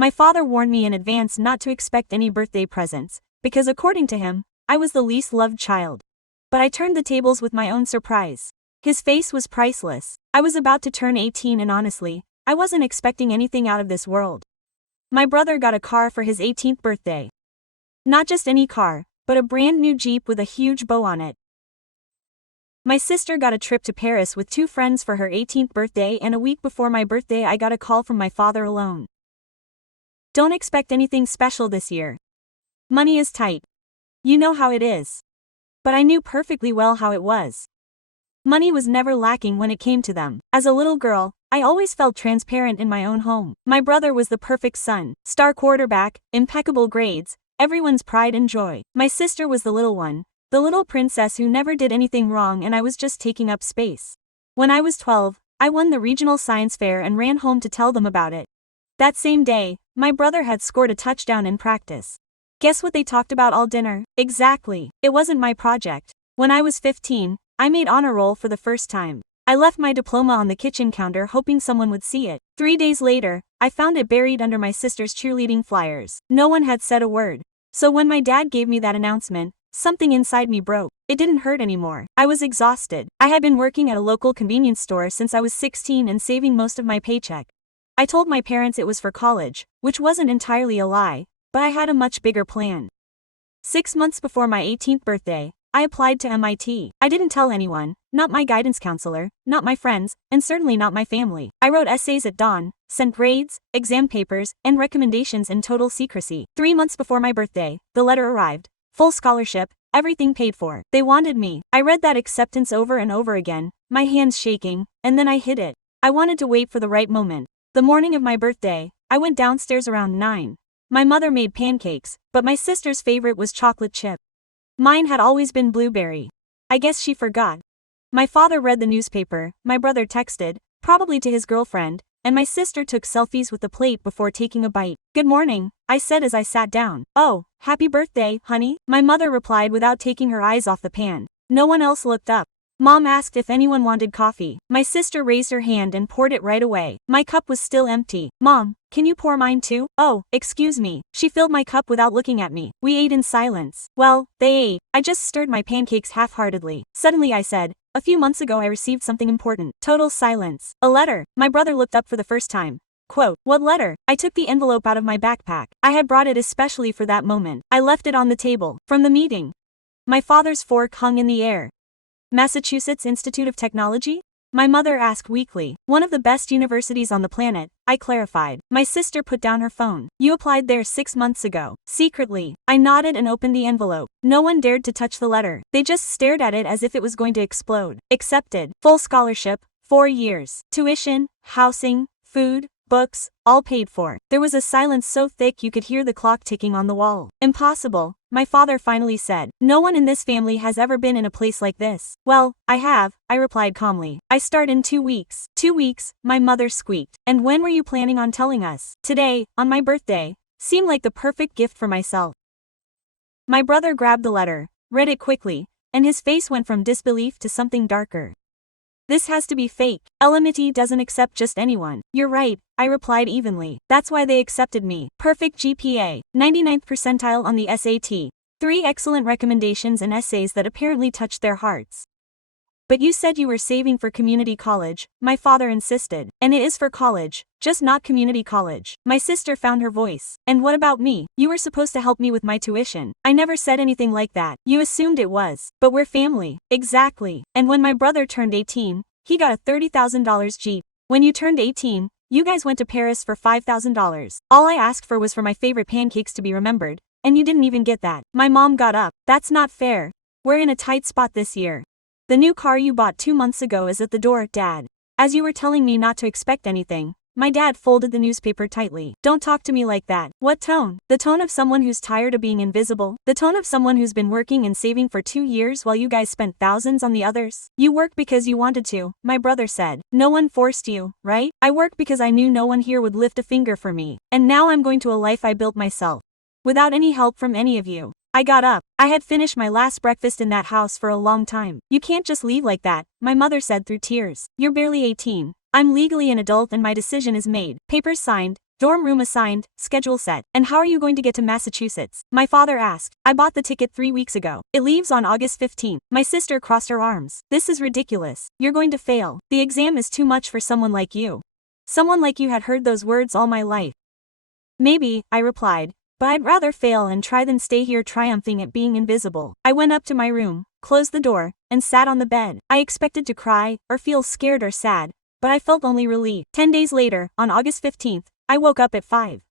My father warned me in advance not to expect any birthday presents, because according to him, I was the least loved child. But I turned the tables with my own surprise. His face was priceless. I was about to turn 18 and honestly, I wasn't expecting anything out of this world. My brother got a car for his 18th birthday. Not just any car, but a brand new Jeep with a huge bow on it. My sister got a trip to Paris with 2 friends for her 18th birthday, and a week before my birthday I got a call from my father alone. Don't expect anything special this year. Money is tight. You know how it is. But I knew perfectly well how it was. Money was never lacking when it came to them. As a little girl, I always felt transparent in my own home. My brother was the perfect son, star quarterback, impeccable grades, everyone's pride and joy. My sister was the little one, the little princess who never did anything wrong, and I was just taking up space. When I was 12, I won the regional science fair and ran home to tell them about it. That same day, my brother had scored a touchdown in practice. Guess what they talked about all dinner? Exactly. It wasn't my project. When I was 15, I made honor roll for the first time. I left my diploma on the kitchen counter hoping someone would see it. 3 days later, I found it buried under my sister's cheerleading flyers. No one had said a word. So when my dad gave me that announcement, something inside me broke. It didn't hurt anymore. I was exhausted. I had been working at a local convenience store since I was 16 and saving most of my paycheck. I told my parents it was for college, which wasn't entirely a lie, but I had a much bigger plan. 6 months before my 18th birthday, I applied to MIT. I didn't tell anyone, not my guidance counselor, not my friends, and certainly not my family. I wrote essays at dawn, sent grades, exam papers, and recommendations in total secrecy. 3 months before my birthday, the letter arrived. Full scholarship, everything paid for. They wanted me. I read that acceptance over and over again, my hands shaking, and then I hid it. I wanted to wait for the right moment. The morning of my birthday, I went downstairs around 9. My mother made pancakes, but my sister's favorite was chocolate chip. Mine had always been blueberry. I guess she forgot. My father read the newspaper, my brother texted, probably to his girlfriend, and my sister took selfies with the plate before taking a bite. "Good morning," I said as I sat down. "Oh, happy birthday, honey," my mother replied without taking her eyes off the pan. No one else looked up. Mom asked if anyone wanted coffee. My sister raised her hand and poured it right away. My cup was still empty. "Mom, can you pour mine too?" "Oh, excuse me." She filled my cup without looking at me. We ate in silence. Well, they ate. I just stirred my pancakes half-heartedly. Suddenly I said, "A few months ago I received something important." Total silence. "A letter." My brother looked up for the first time. Quote, "What letter?" I took the envelope out of my backpack. I had brought it especially for that moment. I left it on the table. From the meeting. My father's fork hung in the air. "Massachusetts Institute of Technology?" My mother asked weakly. "One of the best universities on the planet," I clarified. My sister put down her phone. "You applied there 6 months ago." Secretly, I nodded and opened the envelope. No one dared to touch the letter. They just stared at it as if it was going to explode. Accepted. Full scholarship, 4 years. Tuition, housing, food, books, all paid for. There was a silence so thick you could hear the clock ticking on the wall. "Impossible," my father finally said. "No one in this family has ever been in a place like this." "Well, I have," I replied calmly. "I start in 2 weeks." 2 weeks, my mother squeaked. "And when were you planning on telling us?" "Today, on my birthday." Seemed like the perfect gift for myself. My brother grabbed the letter, read it quickly, and his face went from disbelief to something darker. "This has to be fake. LMIT doesn't accept just anyone." "You're right," I replied evenly. "That's why they accepted me. Perfect GPA, 99th percentile on the SAT. 3 excellent recommendations and essays that apparently touched their hearts." "But you said you were saving for community college," my father insisted. "And it is for college, just not community college." My sister found her voice. "And what about me? You were supposed to help me with my tuition." "I never said anything like that. You assumed it was. But we're family." "Exactly. And when my brother turned 18, he got a $30,000 Jeep. When you turned 18, you guys went to Paris for $5,000. All I asked for was for my favorite pancakes to be remembered, and you didn't even get that." My mom got up. "That's not fair. We're in a tight spot this year. The new car you bought 2 months ago is at the door, Dad." As you were telling me not to expect anything, my dad folded the newspaper tightly. "Don't talk to me like that." "What tone?" "The tone of someone who's tired of being invisible. The tone of someone who's been working and saving for 2 years while you guys spent thousands on the others." "You worked because you wanted to," my brother said. "No one forced you, right?" "I worked because I knew no one here would lift a finger for me. And now I'm going to a life I built myself. Without any help from any of you." I got up. I had finished my last breakfast in that house for a long time. "You can't just leave like that," my mother said through tears. "You're barely 18. I'm legally an adult and my decision is made. Papers signed, Dorm room assigned, schedule set. And how are you going to get to Massachusetts? My father asked. I bought the ticket 3 weeks ago. It leaves on August 15th. My sister crossed her arms. This is ridiculous. You're going to fail. The exam is too much for someone like you. Someone like you had heard those words all my life. Maybe, I replied, but I'd rather fail and try than stay here triumphing at being invisible. I went up to my room, closed the door, and sat on the bed. I expected to cry, or feel scared or sad, but I felt only relief. 10 days later, on August 15th, I woke up at 5.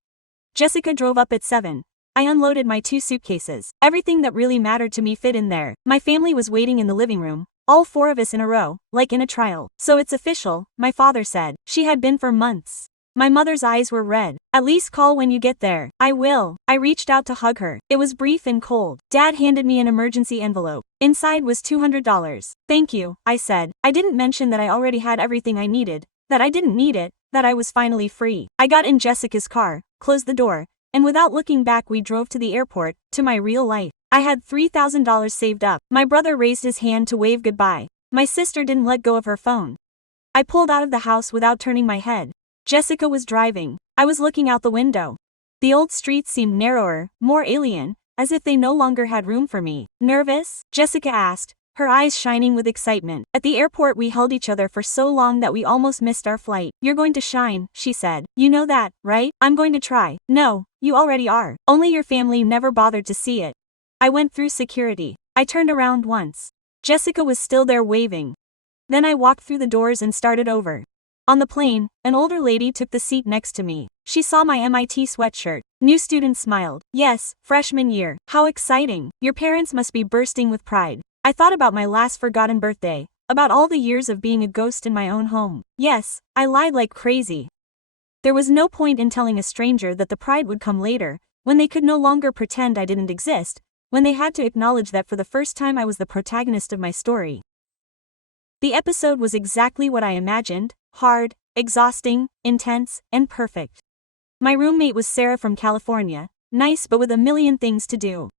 Jessica drove up at 7. I unloaded my 2 suitcases. Everything that really mattered to me fit in there. My family was waiting in the living room, all 4 of us in a row, like in a trial. So it's official, my father said. She had been for months. My mother's eyes were red. At least call when you get there. I will. I reached out to hug her. It was brief and cold. Dad handed me an emergency envelope. Inside was $200. Thank you, I said. I didn't mention that I already had everything I needed, that I didn't need it, that I was finally free. I got in Jessica's car, closed the door, and without looking back we drove to the airport, to my real life. I had $3,000 saved up. My brother raised his hand to wave goodbye. My sister didn't let go of her phone. I pulled out of the house without turning my head. Jessica was driving. I was looking out the window. The old streets seemed narrower, more alien, as if they no longer had room for me. Nervous? Jessica asked, her eyes shining with excitement. At the airport we held each other for so long that we almost missed our flight. You're going to shine, she said. You know that, right? I'm going to try. No, you already are. Only your family never bothered to see it. I went through security. I turned around once. Jessica was still there waving. Then I walked through the doors and started over. On the plane, an older lady took the seat next to me. She saw my MIT sweatshirt. New student smiled. Yes, freshman year. How exciting. Your parents must be bursting with pride. I thought about my last forgotten birthday, about all the years of being a ghost in my own home. Yes, I lied like crazy. There was no point in telling a stranger that the pride would come later, when they could no longer pretend I didn't exist, when they had to acknowledge that for the first time I was the protagonist of my story. The episode was exactly what I imagined. Hard, exhausting, intense, and perfect. My roommate was Sarah from California, nice but with a million things to do.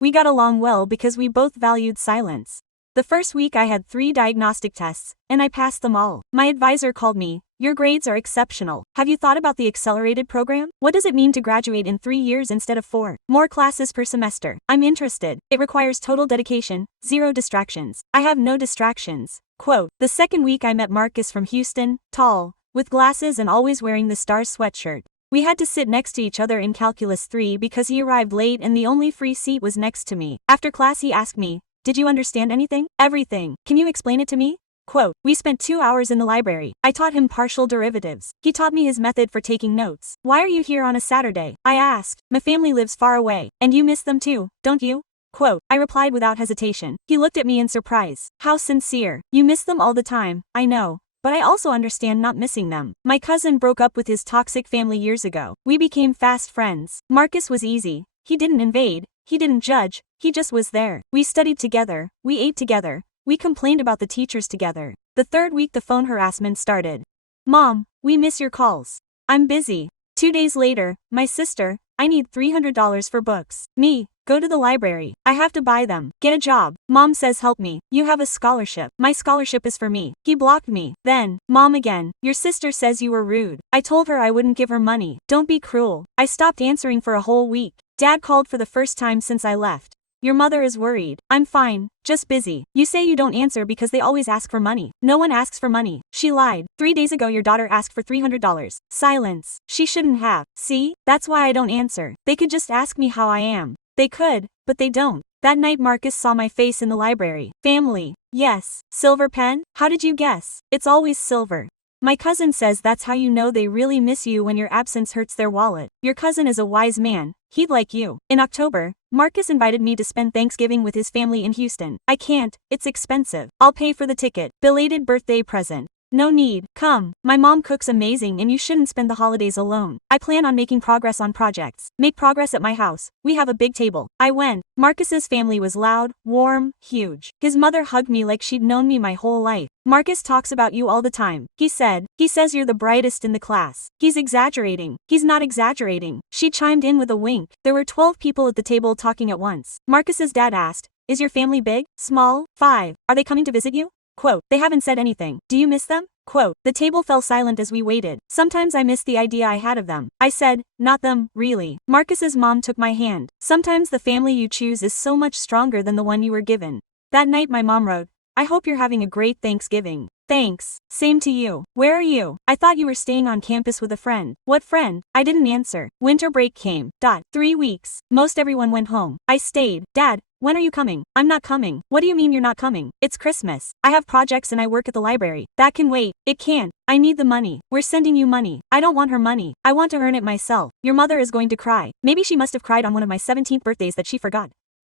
We got along well because we both valued silence. The first week I had 3 diagnostic tests, and I passed them all. My advisor called me. Your grades are exceptional. Have you thought about the accelerated program? What does it mean to graduate in 3 years instead of 4? More classes per semester. I'm interested. It requires total dedication, 0 distractions. I have no distractions. Quote, the second week I met Marcus from Houston, tall, with glasses and always wearing the Stars sweatshirt. We had to sit next to each other in Calculus 3 because he arrived late and the only free seat was next to me. After class he asked me, did you understand anything? Everything. Can you explain it to me? Quote, we spent 2 hours in the library. I taught him partial derivatives. He taught me his method for taking notes. Why are you here on a Saturday? I asked. My family lives far away. And you miss them too, don't you? Quote, I replied without hesitation. He looked at me in surprise. How sincere. You miss them all the time, I know. But I also understand not missing them. My cousin broke up with his toxic family years ago. We became fast friends. Marcus was easy. He didn't invade. He didn't judge. He just was there. We studied together. We ate together. We complained about the teachers together. The 3rd week the phone harassment started. Mom, we miss your calls. I'm busy. 2 days later, my sister, I need $300 for books. Me, go to the library. I have to buy them. Get a job. Mom says help me. You have a scholarship. My scholarship is for me. He blocked me. Then, Mom again. Your sister says you were rude. I told her I wouldn't give her money. Don't be cruel. I stopped answering for a whole week. Dad called for the first time since I left. Your mother is worried. I'm fine, just busy. You say you don't answer because they always ask for money. No one asks for money. She lied. 3 days ago your daughter asked for $300. Silence. She shouldn't have. See? That's why I don't answer. They could just ask me how I am. They could, but they don't. That night Marcus saw my face in the library. Family. Yes. Silver pen? How did you guess? It's always silver. My cousin says that's how you know they really miss you when your absence hurts their wallet. Your cousin is a wise man. He'd like you. In October, Marcus invited me to spend Thanksgiving with his family in Houston. I can't. It's expensive. I'll pay for the ticket. Belated birthday present. No need. Come. My mom cooks amazing and you shouldn't spend the holidays alone. I plan on making progress on projects. Make progress at my house. We have a big table. I went. Marcus's family was loud, warm, huge. His mother hugged me like she'd known me my whole life. Marcus talks about you all the time. He says you're the brightest in the class. He's exaggerating. He's not exaggerating. She chimed in with a wink. There were 12 people at the table talking at once. Marcus's dad asked, is your family big? Small? 5. Are they coming to visit you? Quote, they haven't said anything. Do you miss them? Quote, the table fell silent as we waited. Sometimes I missed the idea I had of them. I said, not them, really. Marcus's mom took my hand. Sometimes the family you choose is so much stronger than the one you were given. That night my mom wrote, I hope you're having a great Thanksgiving. Thanks. Same to you. Where are you? I thought you were staying on campus with a friend. What friend? I didn't answer. Winter break came. 3 weeks. Most everyone went home. I stayed. Dad, when are you coming? I'm not coming. What do you mean you're not coming? It's Christmas. I have projects and I work at the library. That can wait. It can't. I need the money. We're sending you money. I don't want her money. I want to earn it myself. Your mother is going to cry. Maybe she must have cried on one of my 17th birthdays that she forgot.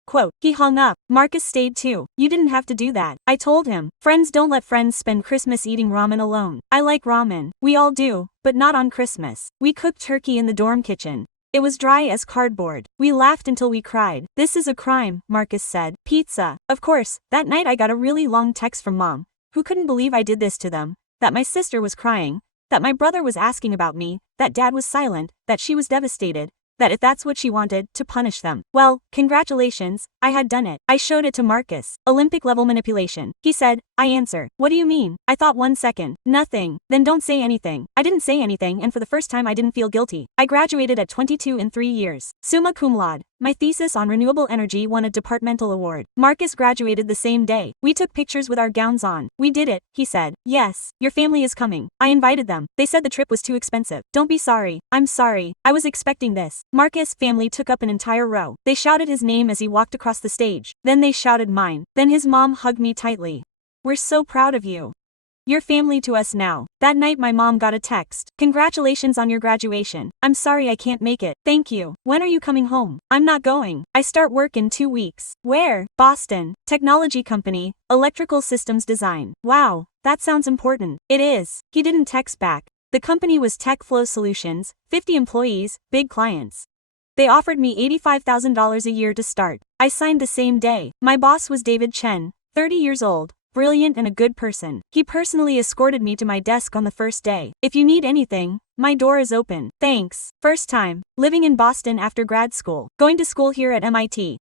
Quote, he hung up. Marcus stayed too. You didn't have to do that. I told him. Friends don't let friends spend Christmas eating ramen alone. I like ramen. We all do, but not on Christmas. We cooked turkey in the dorm kitchen. It was dry as cardboard. We laughed until we cried. This is a crime, Marcus said. Pizza. Of course, that night I got a really long text from Mom, who couldn't believe I did this to them, that my sister was crying, that my brother was asking about me, that Dad was silent, that she was devastated, that if that's what she wanted, to punish them. Well, congratulations, I had done it. I showed it to Marcus. Olympic level manipulation. He said, I answer. What do you mean? I thought 1 second. Nothing. Then don't say anything. I didn't say anything and for the first time I didn't feel guilty. I graduated at 22 in 3 years. Summa cum laude. My thesis on renewable energy won a departmental award. Marcus graduated the same day. We took pictures with our gowns on. We did it, he said. Yes, your family is coming. I invited them. They said the trip was too expensive. Don't be sorry. I'm sorry. I was expecting this. Marcus' family took up an entire row. They shouted his name as he walked across the stage. Then they shouted mine. Then his mom hugged me tightly. We're so proud of you. You're family to us now. That night my mom got a text. Congratulations on your graduation. I'm sorry I can't make it. Thank you. When are you coming home? I'm not going. I start work in 2 weeks. Where? Boston. Technology company. Electrical systems design. Wow, that sounds important. It is. He didn't text back. The company was Tech Flow Solutions, 50 employees, big clients. They offered me $85,000 a year to start. I signed the same day. My boss was David Chen, 30 years old. Brilliant and a good person. He personally escorted me to my desk on the first day. If you need anything, my door is open. Thanks. First time. Living in Boston after grad school. Going to school here at MIT.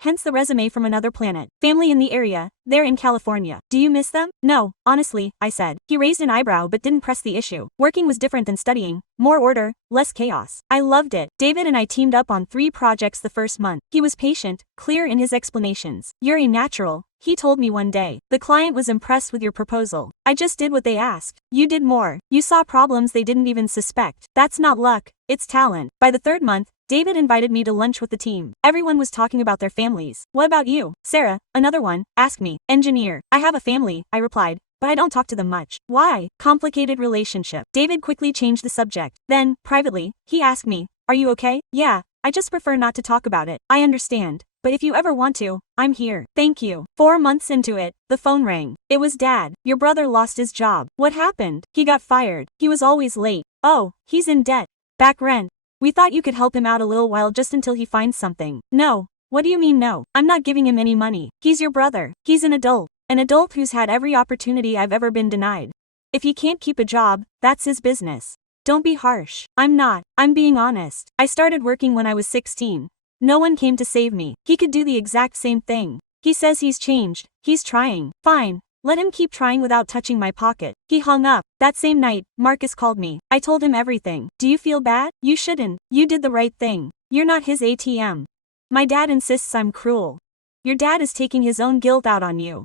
Hence the resume from another planet. Family in the area. They're in California. Do you miss them? No, honestly, I said. He raised an eyebrow but didn't press the issue. Working was different than studying. More order, less chaos. I loved it. David and I teamed up on 3 projects the first month. He was patient, clear in his explanations. You're a natural, he told me one day. The client was impressed with your proposal. I just did what they asked. You did more. You saw problems they didn't even suspect. That's not luck, it's talent. By the 3rd month, David invited me to lunch with the team. Everyone was talking about their families. What about you? Sarah, another one, asked me. Engineer. I have a family, I replied, but I don't talk to them much. Why? Complicated relationship. David quickly changed the subject. Then, privately, he asked me, are you okay? Yeah, I just prefer not to talk about it. I understand. But if you ever want to, I'm here. Thank you. 4 months into it, the phone rang. It was Dad. Your brother lost his job. What happened? He got fired. He was always late. Oh, he's in debt. Back rent. We thought you could help him out a little while just until he finds something. No. What do you mean no? I'm not giving him any money. He's your brother. He's an adult. An adult who's had every opportunity I've ever been denied. If he can't keep a job, that's his business. Don't be harsh. I'm not. I'm being honest. I started working when I was 16. No one came to save me. He could do the exact same thing. He says he's changed. He's trying. Fine. Let him keep trying without touching my pocket. He hung up. That same night, Marcus called me. I told him everything. Do you feel bad? You shouldn't. You did the right thing. You're not his ATM. My dad insists I'm cruel. Your dad is taking his own guilt out on you.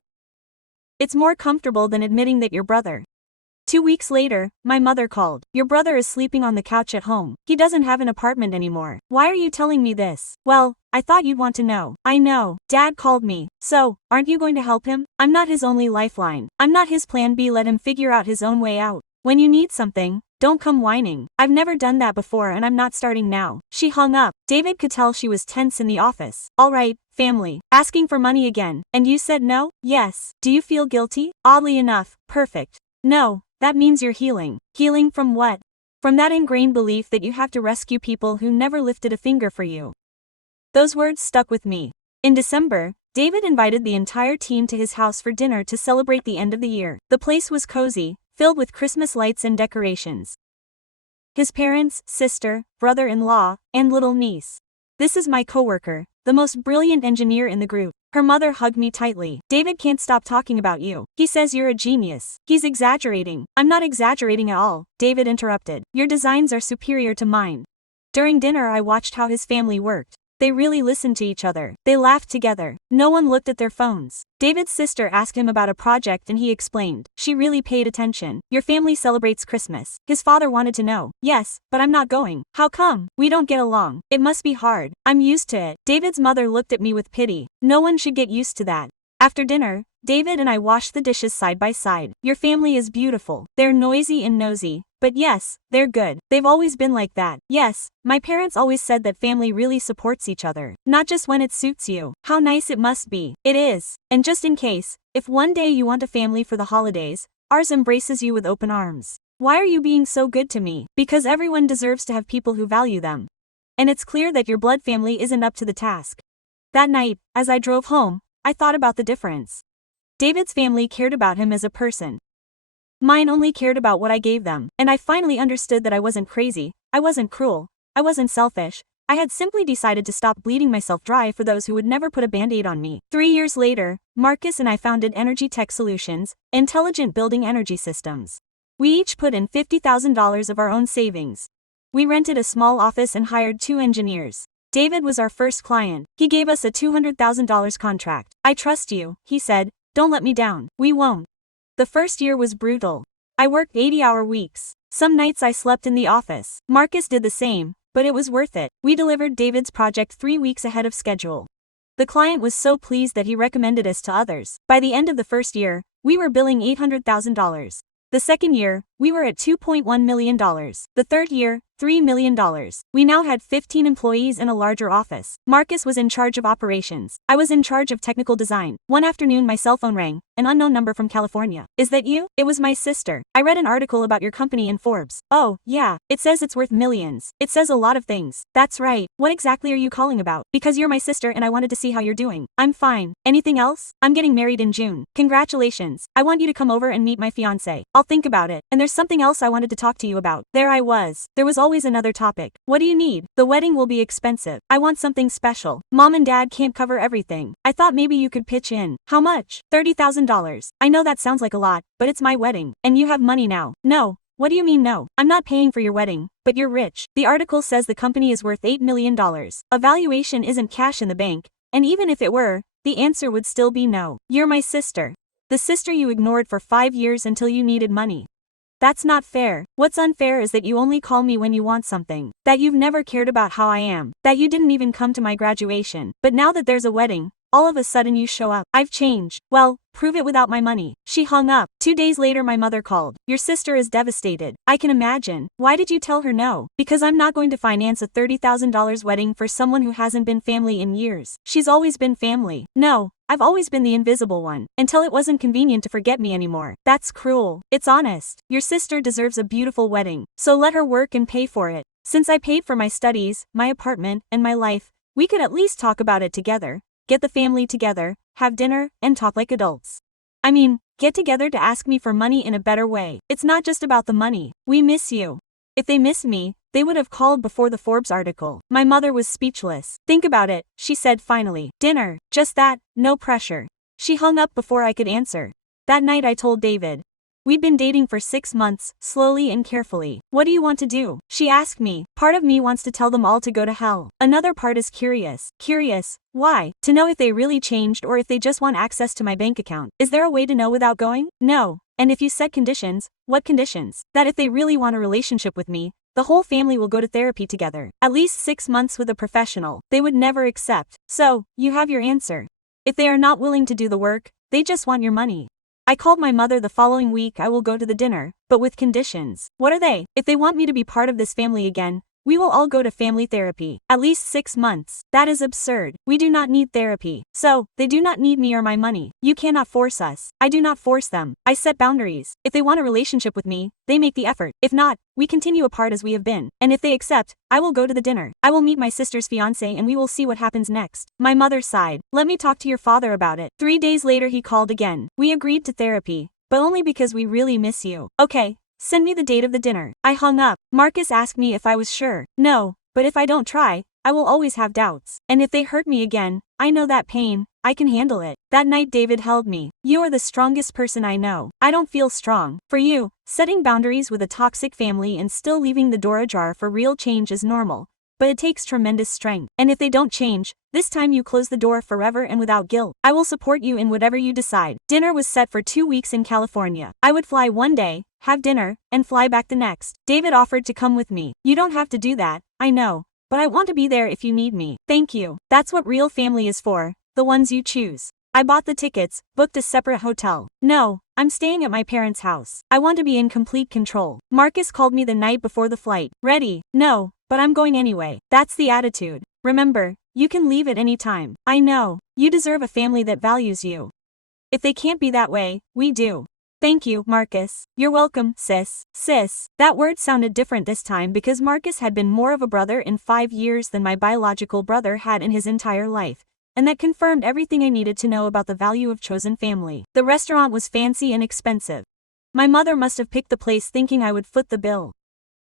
It's more comfortable than admitting that your brother. 2 weeks later, my mother called. Your brother is sleeping on the couch at home. He doesn't have an apartment anymore. Why are you telling me this? Well, I thought you'd want to know. I know. Dad called me. So, aren't you going to help him? I'm not his only lifeline. I'm not his plan B. Let him figure out his own way out. When you need something, don't come whining. I've never done that before and I'm not starting now. She hung up. David could tell she was tense in the office. All right, family. Asking for money again. And you said no? Yes. Do you feel guilty? Oddly enough, perfect. No. That means you're healing. Healing from what? From that ingrained belief that you have to rescue people who never lifted a finger for you. Those words stuck with me. In December, David invited the entire team to his house for dinner to celebrate the end of the year. The place was cozy, filled with Christmas lights and decorations. His parents, sister, brother-in-law, and little niece. This is my coworker, the most brilliant engineer in the group. Her mother hugged me tightly. David can't stop talking about you. He says you're a genius. He's exaggerating. I'm not exaggerating at all, David interrupted. Your designs are superior to mine. During dinner I watched how his family worked. They really listened to each other. They laughed together. No one looked at their phones. David's sister asked him about a project and he explained. She really paid attention. Your family celebrates Christmas. His father wanted to know. Yes, but I'm not going. How come? We don't get along. It must be hard. I'm used to it. David's mother looked at me with pity. No one should get used to that. After dinner, David and I washed the dishes side by side. Your family is beautiful. They're noisy and nosy. But yes, they're good. They've always been like that. Yes, my parents always said that family really supports each other. Not just when it suits you. How nice it must be. It is. And just in case, if one day you want a family for the holidays, ours embraces you with open arms. Why are you being so good to me? Because everyone deserves to have people who value them. And it's clear that your blood family isn't up to the task. That night, as I drove home, I thought about the difference. David's family cared about him as a person. Mine only cared about what I gave them, and I finally understood that I wasn't crazy, I wasn't cruel, I wasn't selfish, I had simply decided to stop bleeding myself dry for those who would never put a band-aid on me. 3 years later, Marcus and I founded Energy Tech Solutions, intelligent building energy systems. We each put in $50,000 of our own savings. We rented a small office and hired 2 engineers. David was our first client. He gave us a $200,000 contract. I trust you, he said, don't let me down. We won't. The first year was brutal. I worked 80-hour weeks. Some nights I slept in the office. Marcus did the same, but it was worth it. We delivered David's project 3 weeks ahead of schedule. The client was so pleased that he recommended us to others. By the end of the first year, we were billing $800,000. The second year, we were at $2.1 million. The third year, $3 million. We now had 15 employees in a larger office. Marcus was in charge of operations. I was in charge of technical design. One afternoon my cell phone rang, an unknown number from California. Is that you? It was my sister. I read an article about your company in Forbes. Oh, yeah. It says it's worth millions. It says a lot of things. That's right. What exactly are you calling about? Because you're my sister and I wanted to see how you're doing. I'm fine. Anything else? I'm getting married in June. Congratulations. I want you to come over and meet my fiancé. I'll think about it. And there's something else I wanted to talk to you about. There I was. There was always another topic. What do you need? The wedding will be expensive. I want something special. Mom and Dad can't cover everything. I thought maybe you could pitch in. How much? $30,000. I know that sounds like a lot, but it's my wedding. And you have money now. No. What do you mean no? I'm not paying for your wedding, but you're rich. The article says the company is worth $8 million. A valuation isn't cash in the bank, and even if it were, the answer would still be no. You're my sister. The sister you ignored for 5 years until you needed money. That's not fair. What's unfair is that you only call me when you want something. That you've never cared about how I am. That you didn't even come to my graduation. But now that there's a wedding, all of a sudden you show up. I've changed. Well, prove it without my money. She hung up. 2 days later my mother called. Your sister is devastated. I can imagine. Why did you tell her no? Because I'm not going to finance a $30,000 wedding for someone who hasn't been family in years. She's always been family. No. I've always been the invisible one, until it wasn't convenient to forget me anymore. That's cruel. It's honest. Your sister deserves a beautiful wedding, so let her work and pay for it. Since I paid for my studies, my apartment, and my life, we could at least talk about it together. Get the family together, have dinner, and talk like adults. I mean, get together to ask me for money in a better way. It's not just about the money. We miss you. If they miss me, they would have called before the Forbes article. My mother was speechless. Think about it, she said finally. Dinner. Just that, no pressure. She hung up before I could answer. That night I told David. We'd been dating for 6 months, slowly and carefully. What do you want to do? She asked me. Part of me wants to tell them all to go to hell. Another part is curious. Curious. Why? To know if they really changed or if they just want access to my bank account. Is there a way to know without going? No. And if you set conditions, what conditions? That if they really want a relationship with me, the whole family will go to therapy together. At least 6 months with a professional. They would never accept. So, you have your answer. If they are not willing to do the work, they just want your money. I called my mother the following week. I will go to the dinner, but with conditions. What are they? If they want me to be part of this family again, we will all go to family therapy. At least 6 months. That is absurd. We do not need therapy. So, they do not need me or my money. You cannot force us. I do not force them. I set boundaries. If they want a relationship with me, they make the effort. If not, we continue apart as we have been. And if they accept, I will go to the dinner. I will meet my sister's fiancé and we will see what happens next. My mother sighed. Let me talk to your father about it. 3 days later he called again. We agreed to therapy, but only because we really miss you. Okay. Send me the date of the dinner. I hung up. Marcus asked me if I was sure. No, but if I don't try, I will always have doubts. And if they hurt me again, I know that pain, I can handle it. That night David held me. You are the strongest person I know. I don't feel strong. For you, setting boundaries with a toxic family and still leaving the door ajar for real change is normal. But it takes tremendous strength. And if they don't change, this time you close the door forever and without guilt. I will support you in whatever you decide. Dinner was set for 2 weeks in California. I would fly one day, have dinner, and fly back the next. David offered to come with me. You don't have to do that, I know. But I want to be there if you need me. Thank you. That's what real family is for, the ones you choose. I bought the tickets, booked a separate hotel. No, I'm staying at my parents' house. I want to be in complete control. Marcus called me the night before the flight. Ready? No, but I'm going anyway. That's the attitude. Remember, you can leave at any time. I know. You deserve a family that values you. If they can't be that way, we do. Thank you, Marcus. You're welcome, sis. Sis. That word sounded different this time because Marcus had been more of a brother in 5 years than my biological brother had in his entire life. And that confirmed everything I needed to know about the value of chosen family. The restaurant was fancy and expensive. My mother must have picked the place thinking I would foot the bill.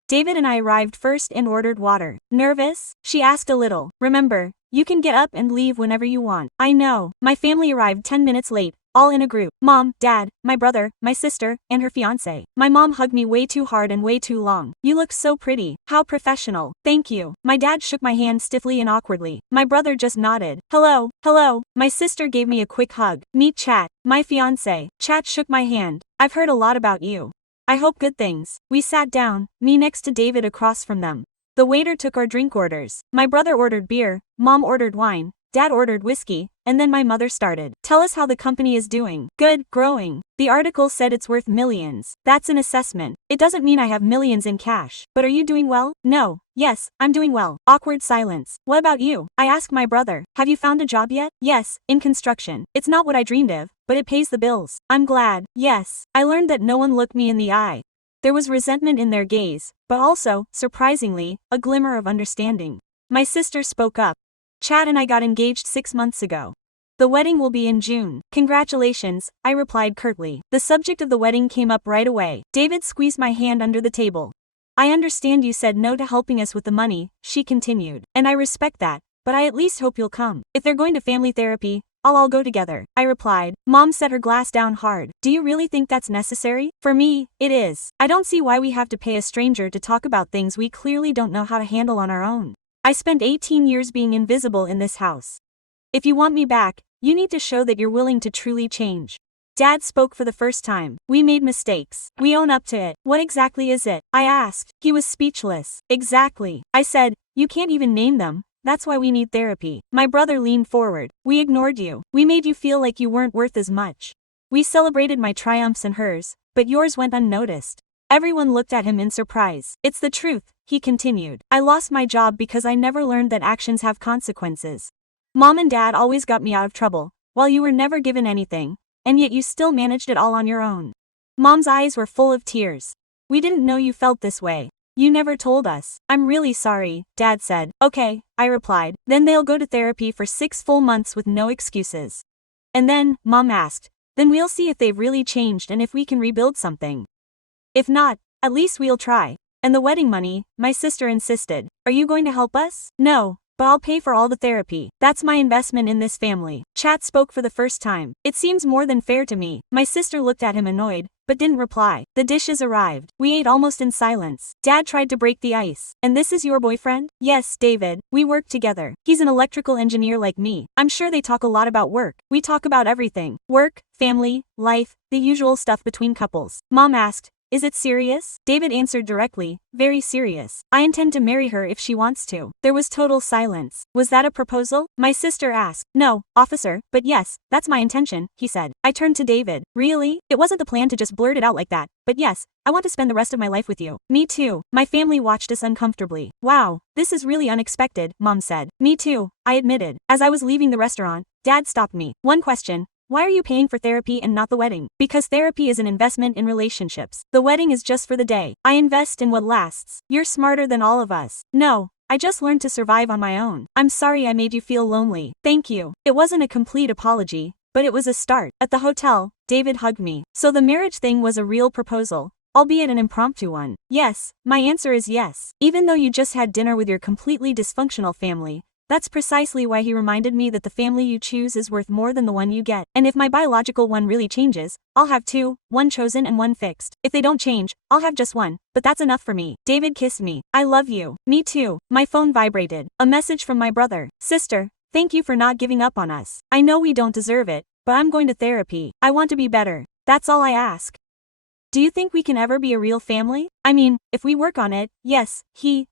David and I arrived first and ordered water. Nervous? She asked a little. Remember, you can get up and leave whenever you want. I know. My family arrived 10 minutes late, all in a group. Mom, Dad, my brother, my sister, and her fiancé. My mom hugged me way too hard and way too long. You look so pretty. How professional. Thank you. My dad shook my hand stiffly and awkwardly. My brother just nodded. Hello, hello. My sister gave me a quick hug. Meet Chat, my fiancé. Chat shook my hand. I've heard a lot about you. I hope good things. We sat down, me next to David across from them. The waiter took our drink orders. My brother ordered beer, Mom ordered wine, Dad ordered whiskey, and then my mother started. Tell us how the company is doing. Good, growing. The article said it's worth millions. That's an assessment. It doesn't mean I have millions in cash. But are you doing well? No. Yes, I'm doing well. Awkward silence. What about you? I asked my brother. Have you found a job yet? Yes, in construction. It's not what I dreamed of, but it pays the bills. I'm glad. Yes. I learned that no one looked me in the eye. There was resentment in their gaze, but also, surprisingly, a glimmer of understanding. My sister spoke up. Chad and I got engaged 6 months ago. The wedding will be in June. Congratulations, I replied curtly. The subject of the wedding came up right away. David squeezed my hand under the table. I understand you said no to helping us with the money, she continued. And I respect that, but I at least hope you'll come. If they're going to family therapy, I'll all go together, I replied. Mom set her glass down hard. Do you really think that's necessary? For me, it is. I don't see why we have to pay a stranger to talk about things we clearly don't know how to handle on our own. I spent 18 years being invisible in this house. If you want me back, you need to show that you're willing to truly change. Dad spoke for the first time. We made mistakes. We own up to it. What exactly is it? I asked. He was speechless. Exactly. I said, you can't even name them. That's why we need therapy. My brother leaned forward. We ignored you. We made you feel like you weren't worth as much. We celebrated my triumphs and hers, but yours went unnoticed. Everyone looked at him in surprise. It's the truth, he continued. I lost my job because I never learned that actions have consequences. Mom and Dad always got me out of trouble, while you were never given anything, and yet you still managed it all on your own. Mom's eyes were full of tears. We didn't know you felt this way. You never told us. I'm really sorry, Dad said. Okay, I replied. Then they'll go to therapy for 6 full months with no excuses. And then, Mom asked, then we'll see if they've really changed and if we can rebuild something. If not, at least we'll try. And the wedding money, my sister insisted. Are you going to help us? No, but I'll pay for all the therapy. That's my investment in this family. Chat spoke for the first time. It seems more than fair to me. My sister looked at him annoyed, but didn't reply. The dishes arrived. We ate almost in silence. Dad tried to break the ice. And this is your boyfriend? Yes, David. We work together. He's an electrical engineer like me. I'm sure they talk a lot about work. We talk about everything. Work, family, life, the usual stuff between couples. Mom asked, is it serious? David answered directly, very serious. I intend to marry her if she wants to. There was total silence. Was that a proposal? My sister asked. No, officer, but yes, that's my intention, he said. I turned to David. Really? It wasn't the plan to just blurt it out like that, but yes, I want to spend the rest of my life with you. Me too. My family watched us uncomfortably. Wow, this is really unexpected, Mom said. Me too, I admitted. As I was leaving the restaurant, Dad stopped me. One question. Why are you paying for therapy and not the wedding? Because therapy is an investment in relationships. The wedding is just for the day. I invest in what lasts. You're smarter than all of us. No, I just learned to survive on my own. I'm sorry I made you feel lonely. Thank you. It wasn't a complete apology, but it was a start. At the hotel, David hugged me. So the marriage thing was a real proposal. albeit an impromptu one. Yes, my answer is yes. Even though you just had dinner with your completely dysfunctional family, that's precisely why he reminded me that the family you choose is worth more than the one you get. And if my biological one really changes, I'll have two, one chosen and one fixed. If they don't change, I'll have just one, but that's enough for me. David kissed me. I love you. Me too. My phone vibrated. A message from my brother. Sister, thank you for not giving up on us. I know we don't deserve it, but I'm going to therapy. I want to be better. That's all I ask. Do you think we can ever be a real family? I mean, if we work on it, yes,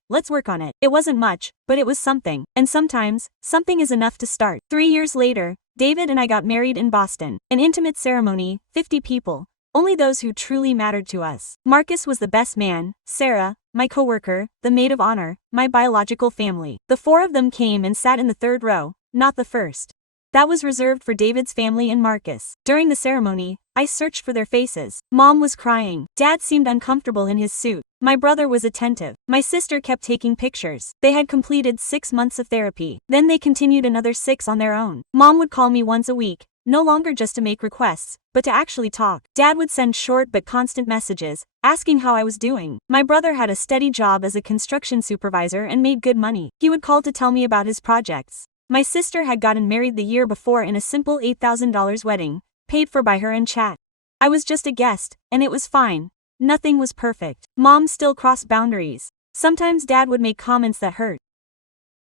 let's work on it. It wasn't much, but it was something. And sometimes, something is enough to start. 3 years later, David and I got married in Boston. An intimate ceremony, 50 people. Only those who truly mattered to us. Marcus was the best man, Sarah, my coworker, the maid of honor, my biological family. The 4 of them came and sat in the 3rd row, not the 1st. That was reserved for David's family and Marcus. During the ceremony, I searched for their faces. Mom was crying. Dad seemed uncomfortable in his suit. My brother was attentive. My sister kept taking pictures. They had completed 6 months of therapy. Then they continued another 6 on their own. Mom would call me once a week, no longer just to make requests, but to actually talk. Dad would send short but constant messages, asking how I was doing. My brother had a steady job as a construction supervisor and made good money. He would call to tell me about his projects. My sister had gotten married the year before in a simple $8,000 wedding, paid for by her and chat. I was just a guest, and it was fine. Nothing was perfect. Mom still crossed boundaries. Sometimes Dad would make comments that hurt.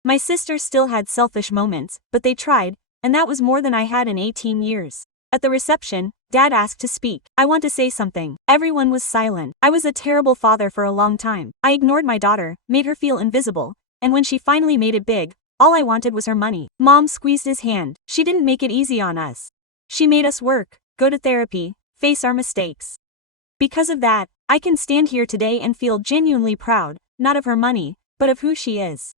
My sister still had selfish moments, but they tried, and that was more than I had in 18 years. At the reception, Dad asked to speak. I want to say something. Everyone was silent. I was a terrible father for a long time. I ignored my daughter, made her feel invisible, and when she finally made it big, all I wanted was her money. Mom squeezed his hand. She didn't make it easy on us. She made us work, go to therapy, face our mistakes. Because of that, I can stand here today and feel genuinely proud, not of her money, but of who she is.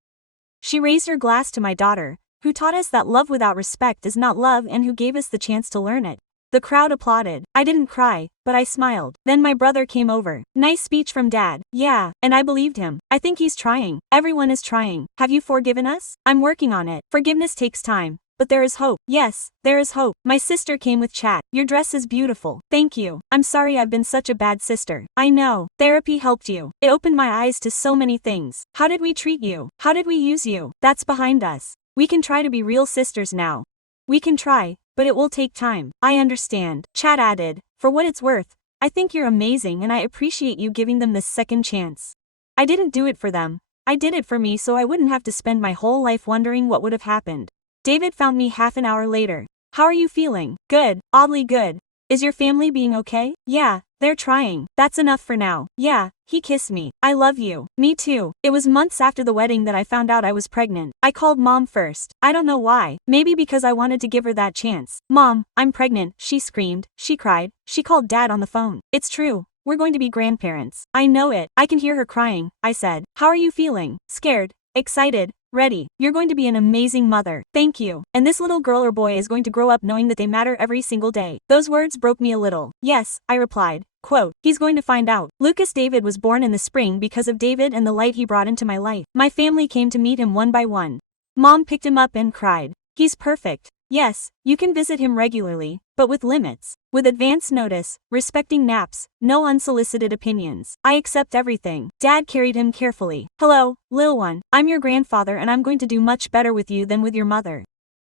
She raised her glass to my daughter, who taught us that love without respect is not love and who gave us the chance to learn it. The crowd applauded. I didn't cry, but I smiled. Then my brother came over. Nice speech from Dad. Yeah, and I believed him. I think he's trying. Everyone is trying. Have you forgiven us? I'm working on it. Forgiveness takes time, but there is hope. Yes, there is hope. My sister came with chat. Your dress is beautiful. Thank you. I'm sorry I've been such a bad sister. I know. Therapy helped you. It opened my eyes to so many things. How did we treat you? How did we use you? That's behind us. We can try to be real sisters now. We can try, but it will take time. I understand. Chat added, for what it's worth, I think you're amazing and I appreciate you giving them this second chance. I didn't do it for them. I did it for me so I wouldn't have to spend my whole life wondering what would have happened. David found me half an hour later. How are you feeling? Good, oddly good. Is your family being okay? Yeah, they're trying. That's enough for now. Yeah, he kissed me. I love you. Me too. It was months after the wedding that I found out I was pregnant. I called Mom first. I don't know why. Maybe because I wanted to give her that chance. Mom, I'm pregnant, she screamed. She cried. She called Dad on the phone. It's true. We're going to be grandparents. I know it. I can hear her crying. I said, how are you feeling? Scared? Excited? Ready. You're going to be an amazing mother. Thank you. And this little girl or boy is going to grow up knowing that they matter every single day. Those words broke me a little. Yes, I replied. Quote, he's going to find out. Lucas David was born in the spring because of David and the light he brought into my life. My family came to meet him one by one. Mom picked him up and cried. He's perfect. Yes, you can visit him regularly, but with limits. With advance notice, respecting naps, no unsolicited opinions. I accept everything. Dad carried him carefully. Hello, Lil one. I'm your grandfather and I'm going to do much better with you than with your mother.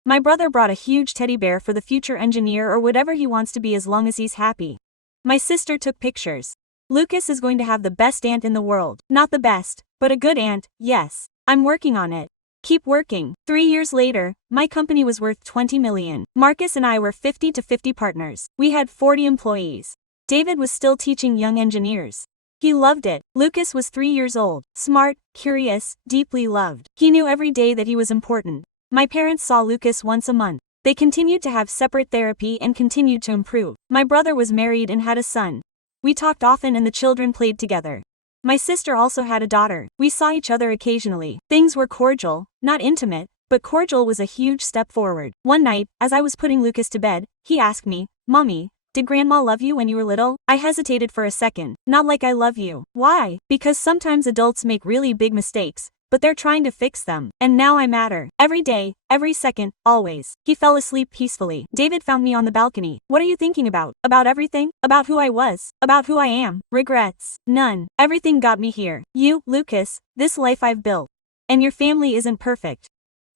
My brother brought a huge teddy bear for the future engineer or whatever he wants to be as long as he's happy. My sister took pictures. Lucas is going to have the best aunt in the world. Not the best, but a good aunt, yes. I'm working on it. Keep working. 3 years later, my company was worth $20 million. Marcus and I were 50-50 partners. We had 40 employees. David was still teaching young engineers. He loved it. Lucas was 3 years old, smart, curious, deeply loved. He knew every day that he was important. My parents saw Lucas once a month. They continued to have separate therapy and continued to improve. My brother was married and had a son. We talked often and the children played together. My sister also had a daughter. We saw each other occasionally. Things were cordial, not intimate, but cordial was a huge step forward. One night, as I was putting Lucas to bed, he asked me, Mommy, did Grandma love you when you were little? I hesitated for a second. Not like I love you. Why? Because sometimes adults make really big mistakes, but they're trying to fix them. And now I matter. Every day, every second, always. He fell asleep peacefully. David found me on the balcony. What are you thinking about? About everything? About who I was? About who I am? Regrets? None. Everything got me here. You, Lucas, this life I've built. And your family isn't perfect.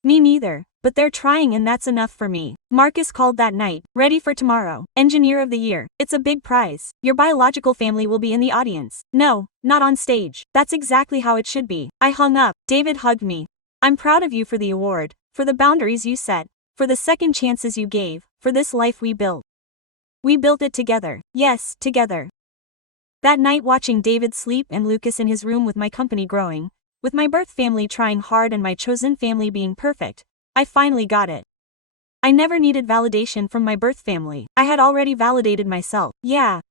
Me neither, but they're trying and that's enough for me. Marcus called that night. Ready for tomorrow. Engineer of the Year. It's a big prize. Your biological family will be in the audience. No, not on stage. That's exactly how it should be. I hung up. David hugged me. I'm proud of you for the award, for the boundaries you set, for the second chances you gave, for this life we built. We built it together. Yes, together. That night, watching David sleep and Lucas in his room with my company growing, with my birth family trying hard and my chosen family being perfect, I finally got it. I never needed validation from my birth family. I had already validated myself. Yeah,